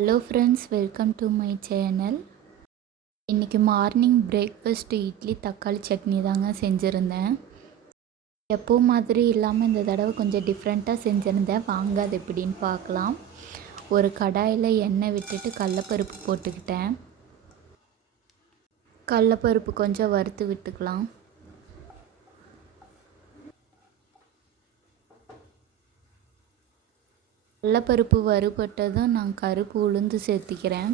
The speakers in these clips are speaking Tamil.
Hello friends, welcome to my channel. இன்றைக்கி மார்னிங் பிரேக்ஃபாஸ்ட்டு இட்லி தக்காளி சட்னி தாங்க செஞ்சுருந்தேன். எப்போ மாதிரி இல்லாமல் இந்த தடவை கொஞ்சம் டிஃப்ரெண்ட்டாக செஞ்சுருந்தேன். வாங்க அது எப்படின்னு பார்க்கலாம். ஒரு கடாயில் எண்ணெய் விட்டுட்டு கடலப்பருப்பு போட்டுக்கிட்டேன். கடலப்பருப்பு கொஞ்சம் வறுத்து விட்டுக்கலாம். கடலப்பருப்பு வறுபட்டதும் நான் கருப்பு உளுந்து சேர்த்திக்கிறேன்.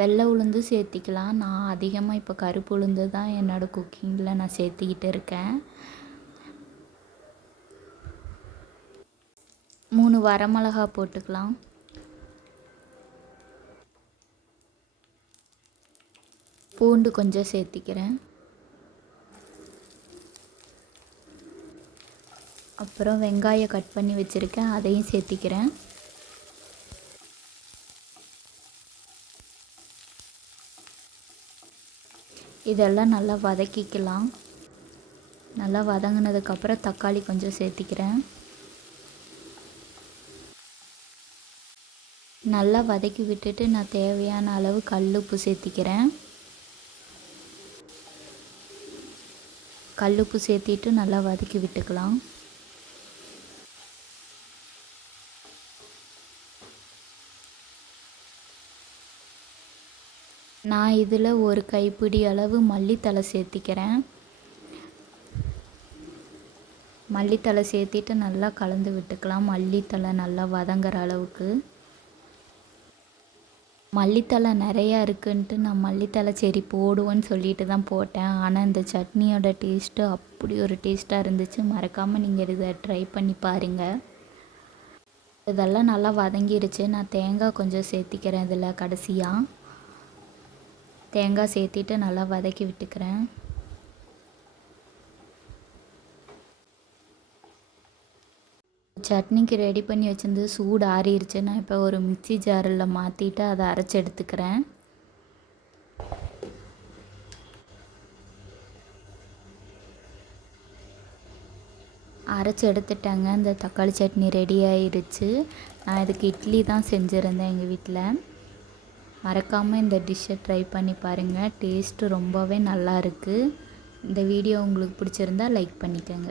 வெள்ளை உளுந்து சேர்த்திக்கலாம். நான் அதிகமாக இப்போ கருப்பு உளுந்து தான் என்னோடய குக்கிங்கில் நான் சேர்த்திக்கிட்டு இருக்கேன். 3 வரமிளகா போட்டுக்கலாம். பூண்டு கொஞ்சம் சேர்த்திக்கிறேன். அப்புறம் வெங்காயம் கட் பண்ணி வச்சுருக்கேன், அதையும் சேர்த்திக்கிறேன். இதெல்லாம் நல்லா வதக்கிக்கலாம். நல்லா வதங்கினதுக்கப்புறம் தக்காளி கொஞ்சம் சேர்த்திக்கிறேன். நல்லா வதக்கி விட்டுட்டு நான் தேவையான அளவு கல்லுப்பு சேர்த்திக்கிறேன். கல்லுப்பு சேர்த்திட்டு நல்லா வதக்கி விட்டுக்கலாம். நான் இதில் ஒரு கைப்பிடி அளவு மல்லித்தழை சேர்த்திக்கிறேன். மல்லித்தழை சேர்த்திட்டு நல்லா கலந்து விட்டுக்கலாம். மல்லித்தழை நல்லா வதங்குற அளவுக்கு. மல்லித்தழை நிறையா இருக்குன்ட்டு நான் மல்லித்தழை சரி போடுவேன்னு சொல்லிட்டு தான் போட்டேன். ஆனால் இந்த சட்னியோட டேஸ்ட்டு அப்படி ஒரு டேஸ்ட்டாக இருந்துச்சு. மறக்காமல் நீங்கள் இதை ட்ரை பண்ணி பாருங்கள். இதெல்லாம் நல்லா வதங்கிருச்சு. நான் தேங்காய் கொஞ்சம் சேர்த்திக்கிறேன். இதில் கடைசியாக தேங்காய் சேர்த்திட்டு நல்லா வதக்கி விட்டுக்கிறேன். சட்னிக்கு ரெடி பண்ணி வச்சிருந்து சூடு ஆறிடுச்சு. நான் இப்போ ஒரு மிக்ஸி ஜாரில் மாற்றிட்டு அதை அரைச்சி எடுத்துக்கிறேன். அரைச்சி எடுத்துட்டாங்க. இந்த தக்காளி சட்னி ரெடி ஆயிடுச்சு. நான் இதுக்கு இட்லி தான் செஞ்சுருந்தேன் எங்கள் வீட்டில். மறக்காமல் இந்த டிஷ்ஷை ட்ரை பண்ணி பாருங்கள். டேஸ்ட்டு ரொம்பவே நல்லா இருக்குது. இந்த வீடியோ உங்களுக்கு பிடிச்சிருந்தா லைக் பண்ணிக்கோங்க.